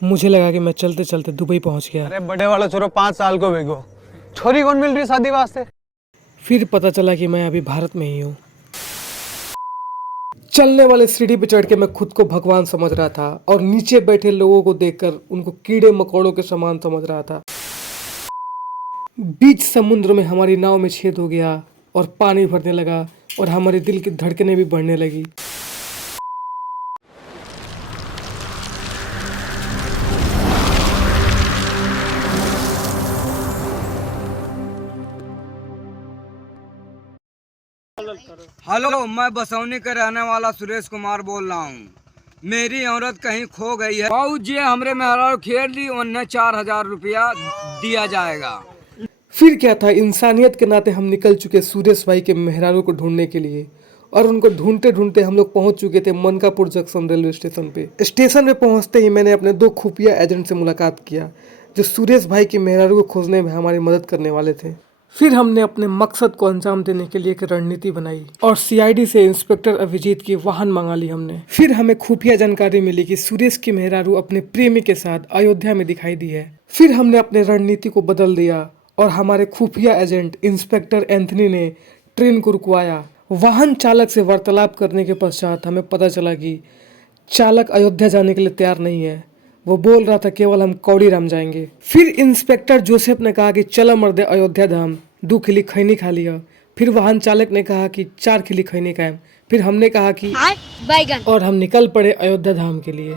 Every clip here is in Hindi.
मुझे लगा कि मैं चलते चलते दुबई पहुंच गया। अरे बड़े वाला छोरो 5 साल को भेगो, छोरी कौन मिल रही शादी वास्ते। फिर पता चला कि मैं अभी भारत में ही हूँ। चलने वाले सीढ़ी पे चढ़ के मैं खुद को भगवान समझ रहा था और नीचे बैठे लोगों को देखकर उनको कीड़े मकोड़ों के समान समझ रहा था। बीच समुद्र में हमारी नाव में छेद हो गया और पानी भरने लगा और हमारे दिल की धड़कनें भी बढ़ने लगी। हेलो, मैं बसौनी का रहने वाला सुरेश कुमार बोल रहा हूँ। मेरी औरत कहीं खो गई है। बाबू जी हमरे मेहरारू खेल ली, उन्हें 4,000 रुपया दिया जाएगा। फिर क्या था, इंसानियत के नाते हम निकल चुके सुरेश भाई के मेहरारू को ढूंढने के लिए और उनको ढूंढते ढूंढते हम लोग पहुंच चुके थे मनकापुर जंक्शन रेलवे स्टेशन पे। स्टेशन पे पहुंचते ही मैंने अपने 2 खुफिया एजेंट से मुलाकात किया जो सुरेश भाई के मेहरारू को खोजने में हमारी मदद करने वाले थे। फिर हमने अपने मकसद को अंजाम देने के लिए एक रणनीति बनाई और सीआईडी से इंस्पेक्टर अभिजीत की वाहन मंगा ली हमने। फिर हमें खुफिया जानकारी मिली कि सुरेश की मेहरारू अपने प्रेमी के साथ अयोध्या में दिखाई दी है। फिर हमने अपने रणनीति को बदल दिया और हमारे खुफिया एजेंट इंस्पेक्टर एंथनी ने ट्रेन को रुकवाया। वाहन चालक से वार्तालाप करने के पश्चात हमें पता चला कि चालक अयोध्या जाने के लिए तैयार नहीं है। वो बोल रहा था केवल हम कौड़ीराम जाएंगे। फिर इंस्पेक्टर जोसेफ ने कहा कि चलो मर्दे अयोध्या धाम, 2 खिली खैनी खा लिया। फिर वाहन चालक ने कहा कि 4 खिली खैनी खाएं। फिर हमने कहा कि और हम निकल पड़े अयोध्या धाम के लिए।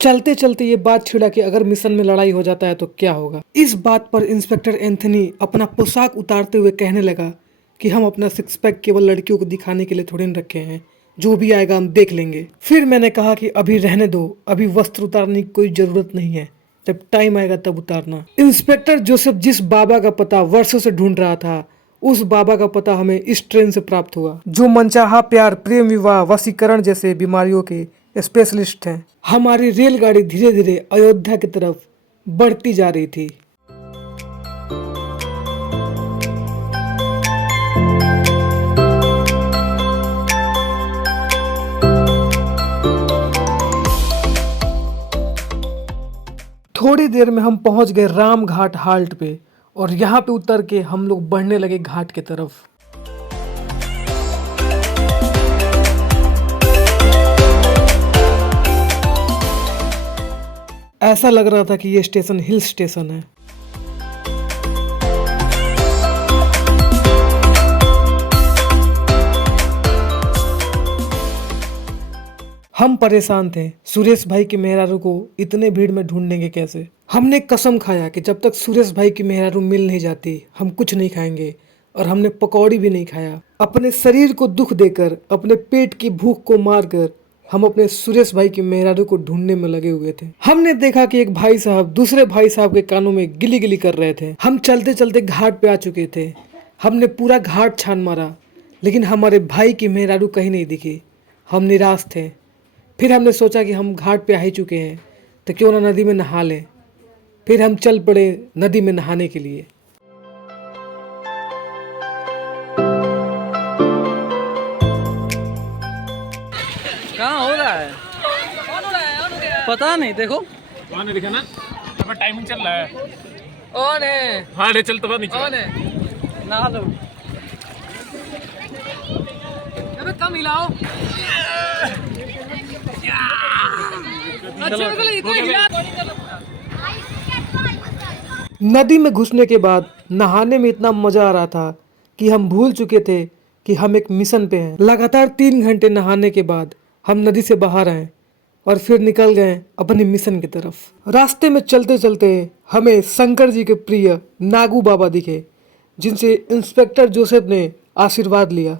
चलते चलते ये बात छिड़ा कि अगर मिशन में लड़ाई हो जाता है तो क्या होगा। इस बात पर इंस्पेक्टर एंथनी अपना पोशाक उतारते हुए कहने लगा कि हम अपना 6 पैक केवल लड़कियों को दिखाने के लिए थोड़े न रखे हैं, जो भी आएगा हम देख लेंगे। फिर मैंने कहा कि अभी रहने दो, अभी वस्त्र उतारने की कोई जरूरत नहीं है, जब टाइम आएगा तब उतारना। इंस्पेक्टर जोसेफ जिस बाबा का पता वर्षों से ढूंढ रहा था, उस बाबा का पता हमें इस ट्रेन से प्राप्त हुआ, जो मनचाहा प्यार, प्रेम विवाह, वशीकरण जैसे बीमारियों के स्पेशलिस्ट हैं। हमारी रेलगाड़ी धीरे धीरे अयोध्या की तरफ बढ़ती जा रही थी। थोड़ी देर में हम पहुंच गए राम घाट हाल्ट पे और यहाँ पे उतर के हम लोग बढ़ने लगे घाट की तरफ। ऐसा लग रहा था कि ये स्टेशन हिल स्टेशन है। हम परेशान थे, सुरेश भाई की मेहरारू को इतने भीड़ में ढूंढेंगे कैसे। हमने कसम खाया कि जब तक सुरेश भाई की मेहरारू मिल नहीं जाती हम कुछ नहीं खाएंगे और हमने पकौड़ी भी नहीं खाया। अपने शरीर को दुख देकर, अपने पेट की भूख को मारकर हम अपने सुरेश भाई की मेहरारू को ढूंढने में लगे हुए थे। हमने देखा कि एक भाई साहब दूसरे भाई साहब के कानों में गिली गिली कर रहे थे। हम चलते चलते घाट पे आ चुके थे। हमने पूरा घाट छान मारा लेकिन हमारे भाई की मेहरारू कहीं नहीं दिखी। हम निराश थे। फिर हमने सोचा कि हम घाट पे आ ही चुके हैं तो क्यों ना नदी में नहा लें। फिर हम चल पड़े नदी में नहाने के लिए। कहाँ हो रहा है? पता नहीं, देखो वहाँ नहीं दिखा ना, अबे टाइमिंग चल रहा है। ऑन है। हाँ रे चल तो नीचे ऑन है। नहा लो। अबे कम हिलाओ। नदी में घुसने के बाद नहाने में इतना मजा आ रहा था कि हम भूल चुके थे कि हम एक मिशन पे हैं। लगातार 3 घंटे नहाने के बाद हम नदी से बाहर आए और फिर निकल गए अपने मिशन की तरफ। रास्ते में चलते चलते हमें शंकर जी के प्रिय नागू बाबा दिखे, जिनसे इंस्पेक्टर जोसेफ ने आशीर्वाद लिया।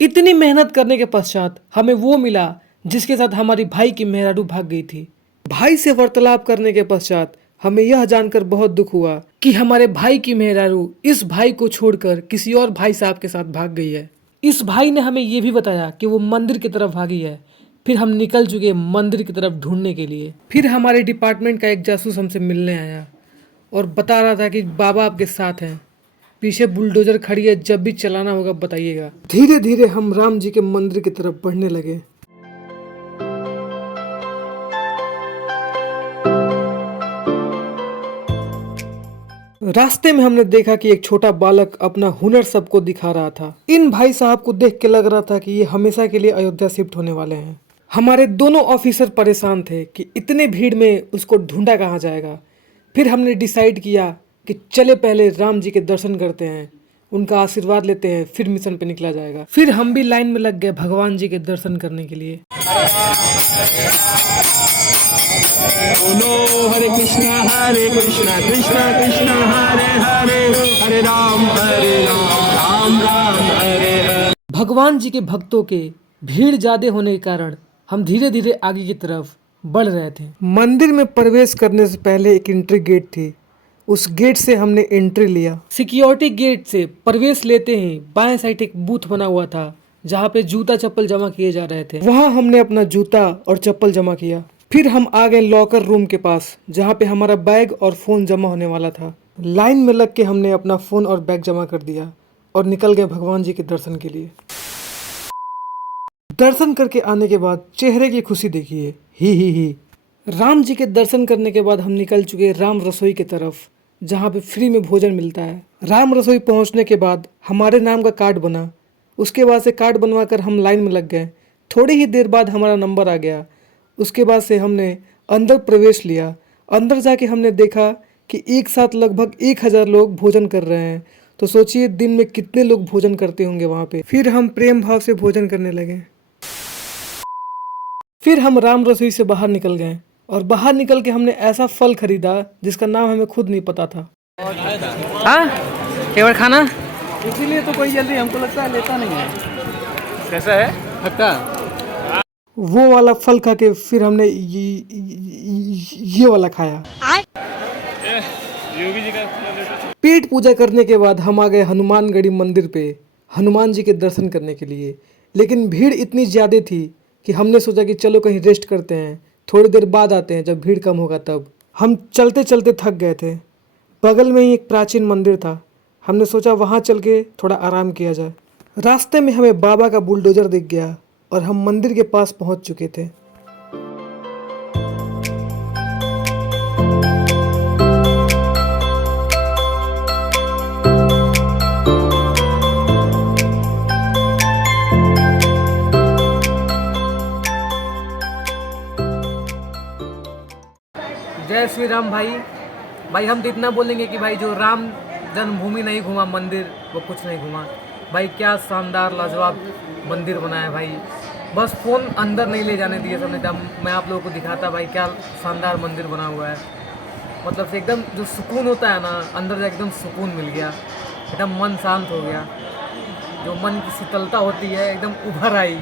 इतनी मेहनत करने के पश्चात हमें वो मिला जिसके साथ हमारी भाई की मेहरारू भाग गई थी। भाई से वार्तालाप करने के पश्चात हमें यह जानकर बहुत दुख हुआ कि हमारे भाई की मेहरारू इस भाई को छोड़कर किसी और भाई साहब के साथ भाग गई है। इस भाई ने हमें ये भी बताया कि वो मंदिर की तरफ भागी है, फिर हम निकल चुके मंदिर की तरफ ढूंढने के लिए। फिर हमारे डिपार्टमेंट का एक जासूस हमसे मिलने आया और बता रहा था कि बाबा आपके साथ हैं, पीछे बुलडोजर खड़ी है, जब भी चलाना होगा बताइएगा। धीरे धीरे हम राम जी के मंदिर की तरफ बढ़ने लगे। रास्ते में हमने देखा कि एक छोटा बालक अपना हुनर सबको दिखा रहा था। इन भाई साहब को देख के लग रहा था कि ये हमेशा के लिए अयोध्या शिफ्ट होने वाले हैं। हमारे दोनों ऑफिसर परेशान थे कि इतने भीड़ में उसको ढूंढा कहाँ जाएगा। फिर हमने डिसाइड किया कि चले पहले राम जी के दर्शन करते हैं, उनका आशीर्वाद लेते हैं, फिर मिशन पे निकला जाएगा। फिर हम भी लाइन में लग गए भगवान जी के दर्शन करने के लिए। बोलो हरे कृष्णा कृष्णा कृष्णा हरे हरे, हरे राम राम राम हरे हरे। भगवान जी के भक्तों के भीड़ ज्यादा होने के कारण हम धीरे धीरे आगे की तरफ बढ़ रहे थे। मंदिर में प्रवेश करने से पहले एक एंट्री गेट थी, उस गेट से हमने एंट्री लिया। सिक्योरिटी गेट से प्रवेश लेते ही बाएं साइड एक बूथ बना हुआ था जहाँ पे जूता चप्पल जमा किए जा रहे थे। वहाँ हमने अपना जूता और चप्पल जमा किया। फिर हम आ गए लॉकर रूम के पास जहाँ पे हमारा बैग और फोन जमा होने वाला था। लाइन में लग के हमने अपना फोन और बैग जमा कर दिया और निकल गए भगवान जी के दर्शन के लिए। दर्शन करके आने के बाद चेहरे की खुशी देखिए, ही। राम जी के दर्शन करने के बाद हम निकल चुके राम रसोई की तरफ जहाँ पे फ्री में भोजन मिलता है। राम रसोई पहुँचने के बाद हमारे नाम का कार्ड बना, उसके बाद से कार्ड बनवा कर हम लाइन में लग गए। थोड़ी ही देर बाद हमारा नंबर आ गया। उसके बाद से हमने अंदर प्रवेश लिया। अंदर जाके हमने देखा कि एक साथ लगभग 1000 लोग भोजन कर रहे हैं। तो सोचिए दिन में कितने लोग भोजन करते होंगे वहाँ पे। फिर हम प्रेम भाव से भोजन करने लगे। फिर हम राम रसोई से बाहर निकल गए और बाहर निकल के हमने ऐसा फल खरीदा जिसका नाम हमें खुद नहीं पता था। हाँ एक बार खाना, इसीलिए तो कोई जल्दी हमको लगता है लेता नहीं है। कैसा है? पक्का वो वाला फल खा के फिर हमने ये वाला खाया। योगी जी का पेट पूजा करने के बाद हम आ गए हनुमानगढ़ी मंदिर पे हनुमान जी के दर्शन करने के लिए। लेकिन भीड़ इतनी ज़्यादा थी कि हमने सोचा कि चलो कहीं रेस्ट करते हैं, थोड़ी देर बाद आते हैं जब भीड़ कम होगा तब। हम चलते चलते थक गए थे। बगल में ही एक प्राचीन मंदिर था, हमने सोचा वहाँ चल के थोड़ा आराम किया जाए। रास्ते में हमें बाबा का बुलडोजर दिख गया और हम मंदिर के पास पहुँच चुके थे। जय श्री राम भाई हम तो इतना बोलेंगे कि भाई जो राम जन्मभूमि नहीं घूमा मंदिर वो कुछ नहीं घूमा। भाई क्या शानदार लाजवाब मंदिर बनाया भाई, बस फ़ोन अंदर नहीं ले जाने दिए सबने। जब मैं आप लोगों को दिखाता भाई क्या शानदार मंदिर बना हुआ है, मतलब से एकदम जो सुकून होता है ना अंदर से एकदम सुकून मिल गया, एकदम मन शांत हो गया, जो मन की शीतलता होती है एकदम उभर आई।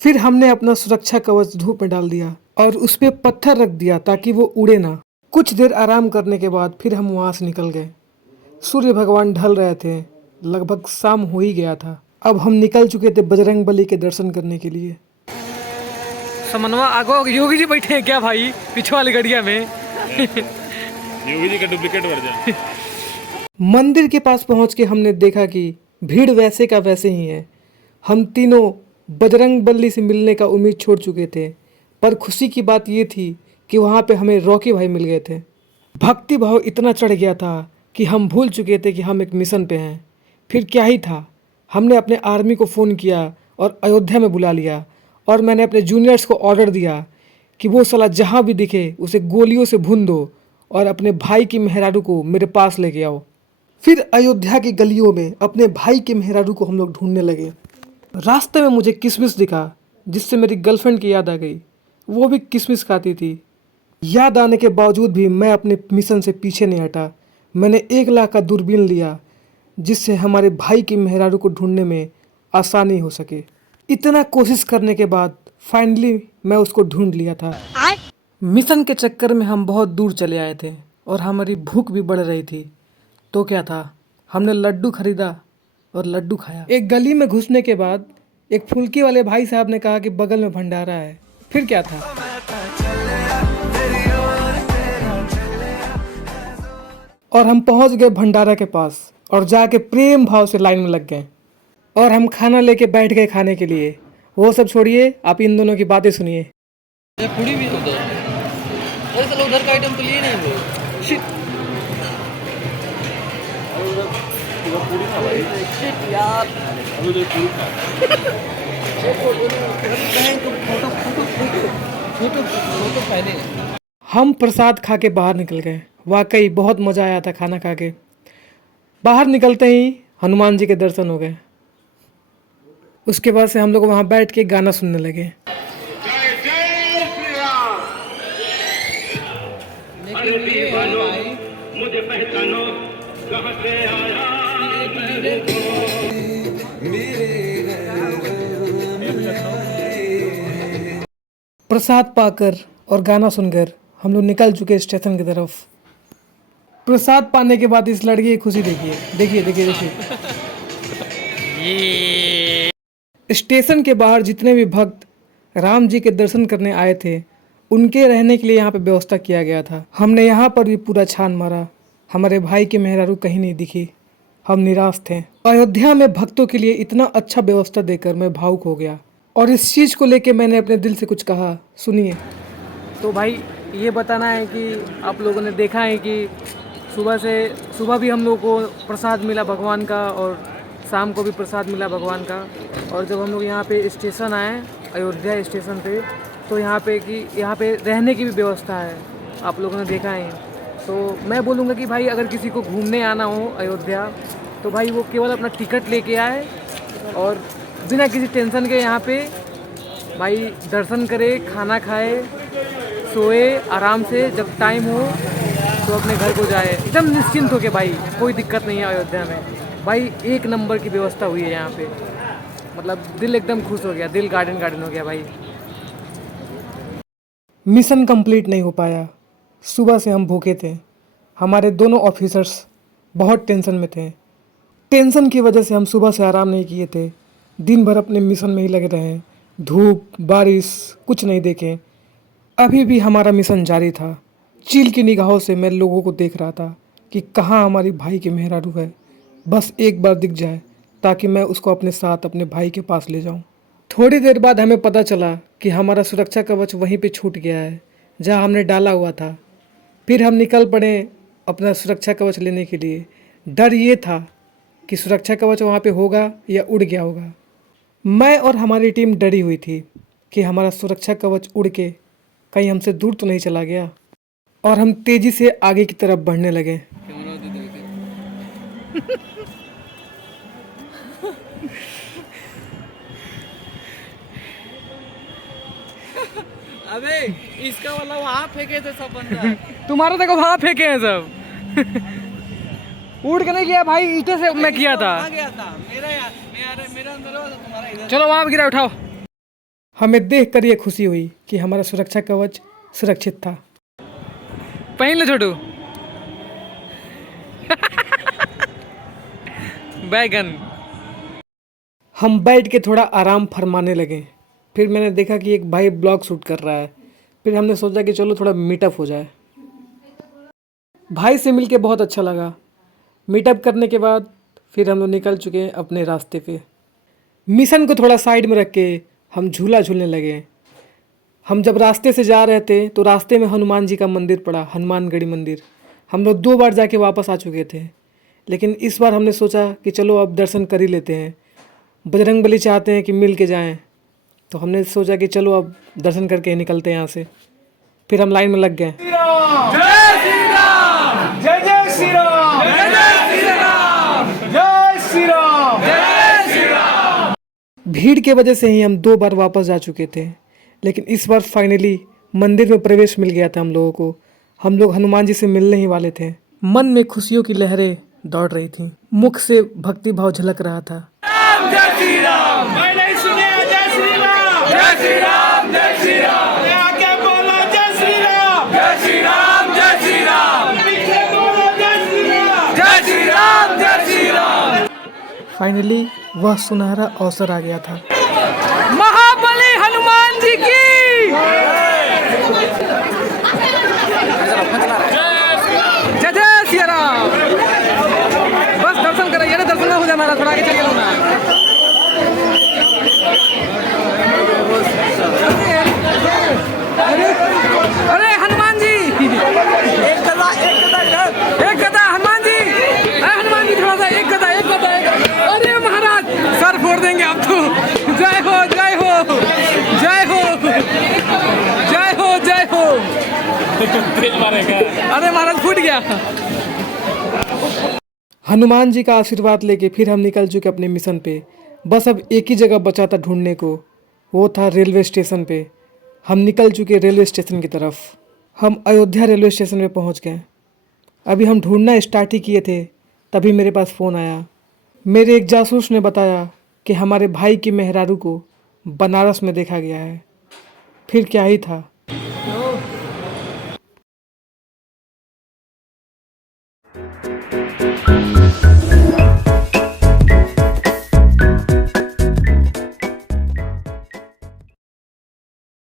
फिर हमने अपना सुरक्षा कवच धूप में डाल दिया और उस पे पत्थर रख दिया ताकि वो उड़े ना। कुछ देर आराम करने के बाद फिर हम वहाँ से निकल गए। सूर्य भगवान ढल रहे थे, लगभग शाम हो ही गया था। अब हम निकल चुके थे बजरंगबली के दर्शन करने के लिए। समनवा आगो योगी जी बैठे हैं क्या भाई पीछे वाली गड़िया में? योगी जी का डुप्लीकेट वर्जन। मंदिर के पास पहुंच के हमने देखा कि भीड़ वैसे का वैसे ही है। हम तीनों बजरंगबली से मिलने का उम्मीद छोड़ चुके थे, पर खुशी की बात ये थी कि वहाँ पे हमें रॉकी भाई मिल गए थे। भक्ति भाव इतना चढ़ गया था कि हम भूल चुके थे कि हम एक मिशन पे हैं। फिर क्या ही था, हमने अपने आर्मी को फ़ोन किया और अयोध्या में बुला लिया और मैंने अपने जूनियर्स को ऑर्डर दिया कि वो साला जहाँ भी दिखे उसे गोलियों से भून दो और अपने भाई की मेहरारू को मेरे पास लेके आओ। फिर अयोध्या की गलियों में अपने भाई के मेहरारू को हम लोग ढूंढने लगे। रास्ते में मुझे किशमिश दिखा जिससे मेरी गर्लफ्रेंड की याद आ गई, वो भी किशमिश खाती थी। याद आने के बावजूद भी मैं अपने मिशन से पीछे नहीं हटा। मैंने 1 लाख का दूरबीन लिया जिससे हमारे भाई की मेहरारू को ढूंढने में आसानी हो सके। इतना कोशिश करने के बाद फाइनली मैं उसको ढूंढ लिया था। मिशन के चक्कर में हम बहुत दूर चले आए थे। और हमारी भूख भी बढ़ रही थी। तो क्या था, हमने लड्डू खरीदा और लड्डू खाया। एक गली में घुसने के बाद एक फुल्की वाले भाई साहब ने कहा कि बगल में भंडारा है। फिर क्या था, और हम पहुंच गए भंडारा के पास और जाके प्रेम भाव से लाइन में लग गए और हम खाना लेके बैठ गए खाने के लिए। वो सब छोड़िए, आप इन दोनों की बातें सुनिए। पूरी भी उधर, अरे चलो उधर का आइटम तो लिए नहीं हम लोग। शिट यार, फोटो पहले हम प्रसाद खा के बाहर निकल गए। वाकई बहुत मज़ा आया था खाना खा के। बाहर निकलते ही हनुमान जी के दर्शन हो गए। उसके बाद से हम लोग वहाँ बैठ के गाना सुनने लगे। जय जय श्री राम। अरे दीवानो मुझे पहचानो, कहाँ से आया प्रसाद पाकर और गाना सुनकर हम लोग निकल चुके स्टेशन की तरफ। प्रसाद पाने के बाद इस लड़की की खुशी देखिए, देखिए देखिए देखिए। स्टेशन के बाहर जितने भी भक्त राम जी के दर्शन करने आए थे, उनके रहने के लिए यहाँ पे व्यवस्था किया गया था। हमने यहाँ पर भी पूरा छान मारा, हमारे भाई की मेहरारू कहीं नहीं दिखी। हम निराश थे। अयोध्या में भक्तों के लिए इतना अच्छा व्यवस्था देकर मैं भावुक हो गया और इस चीज़ को लेके मैंने अपने दिल से कुछ कहा, सुनिए। तो भाई ये बताना है कि आप लोगों ने देखा है कि सुबह भी हम लोगों को प्रसाद मिला भगवान का और शाम को भी प्रसाद मिला भगवान का। और जब हम लोग यहाँ पे स्टेशन आए, अयोध्या स्टेशन पे, तो यहाँ पे रहने की भी व्यवस्था है, आप लोगों ने देखा है। तो मैं बोलूँगा कि भाई अगर किसी को घूमने आना हो अयोध्या, तो भाई वो केवल अपना टिकट लेके आए और बिना किसी टेंशन के यहाँ पे भाई दर्शन करे, खाना खाए, सोए आराम से, जब टाइम हो तो अपने घर को जाए एकदम निश्चिंत होके। भाई कोई दिक्कत नहीं है अयोध्या में, भाई एक नंबर की व्यवस्था हुई है यहाँ पे। मतलब दिल एकदम खुश हो गया, दिल गार्डन हो गया भाई। मिशन कंप्लीट नहीं हो पाया। सुबह से हम भूखे थे। हमारे दोनों ऑफिसर्स बहुत टेंशन में थे। टेंशन की वजह से हम सुबह से आराम नहीं किए थे। दिन भर अपने मिशन में ही लगे रहे। धूप बारिश कुछ नहीं देखे। अभी भी हमारा मिशन जारी था। चील की निगाहों से मैं लोगों को देख रहा था कि कहाँ हमारी भाई की मेहरारू है। बस एक बार दिख जाए ताकि मैं उसको अपने साथ अपने भाई के पास ले जाऊं। थोड़ी देर बाद हमें पता चला कि हमारा सुरक्षा कवच वहीं पे छूट गया है जहां हमने डाला हुआ था। फिर हम निकल पड़े अपना सुरक्षा कवच लेने के लिए। डर ये था कि सुरक्षा कवच वहाँ पे होगा या उड़ गया होगा। मैं और हमारी टीम डरी हुई थी कि हमारा सुरक्षा कवच उड़ के कहीं हमसे दूर तो नहीं चला गया। और हम तेज़ी से आगे की तरफ बढ़ने लगे। अबे इसका वाला वहाँ फेंके थे सब बंदा। तुम्हारा देखो वहाँ फेंके हैं सब। उड़ के नहीं गया भाई, ईंटे से मैं किया था। चलो वहाँ गिरा, उठाओ। हमें देखकर ये खुशी हुई कि हमारा सुरक्षा कवच सुरक्षित था। पहन लो छोटू। बैगन। हम बैठ के थोड़ा आराम फरमाने लगे। फिर मैंने देखा कि एक भाई ब्लॉग शूट कर रहा है। फिर हमने सोचा कि चलो थोड़ा मीटअप हो जाए। भाई से मिलके बहुत अच्छा लगा। मीटअप करने के बाद फिर हम लोग निकल चुके हैं अपने रास्ते पे। मिशन को थोड़ा साइड में रख के हम झूला झूलने लगे। हम जब रास्ते से जा रहे थे तो रास्ते में हनुमान जी का मंदिर पड़ा, हनुमानगढ़ी मंदिर। हम लोग 2 बार जाके वापस आ चुके थे, लेकिन इस बार हमने सोचा कि चलो अब दर्शन कर ही लेते हैं। बजरंगबली चाहते हैं कि मिल के जाएँ, तो हमने सोचा कि चलो अब दर्शन करके निकलते हैं यहाँ से। फिर हम लाइन में लग गए। जय श्री राम, जय जय श्री राम, जय जय श्री राम, जय श्री राम, जय श्री राम। भीड़ के वजह से ही हम 2 बार वापस जा चुके थे, लेकिन इस बार फाइनली मंदिर में प्रवेश मिल गया था हम लोगों को। हम लोग हनुमान जी से मिलने ही वाले थे। मन में खुशियों की लहरें दौड़ रही थी, मुख से भक्ति भाव झलक रहा था। जय श्री राम। मैं नहीं सुने जय श्री राम, जय श्री राम, जय श्री राम। आके बोलो जय श्री राम, जय श्री राम, जय श्री राम। फाइनली वह सुनहरा अवसर आ गया था। महाबली हनुमान जी की जय जय श्री राम। बस दर्शन कराइए ना, दर्शन हो जाए हमारा, थोड़ा आगे चलिए ना। अरे हनुमान जी, एक गदा हनुमान जी, हनुमान जी थोड़ा सा एक गदा। अरे महाराज सर फोड़ देंगे आप तो। जय हो जय हो जय हो जय हो जय हो। तेज मारेगा। अरे महाराज फूट गया। हनुमान जी का आशीर्वाद लेके फिर हम निकल चुके अपने मिशन पे। बस अब एक ही जगह बचा था ढूंढने को, वो था रेलवे स्टेशन पे। हम निकल चुके रेलवे स्टेशन की तरफ। हम अयोध्या रेलवे स्टेशन पे पहुंच गए। अभी हम ढूंढना स्टार्ट ही किए थे, तभी मेरे पास फ़ोन आया। मेरे एक जासूस ने बताया कि हमारे भाई की मेहरारू को बनारस में देखा गया है। फिर क्या ही था।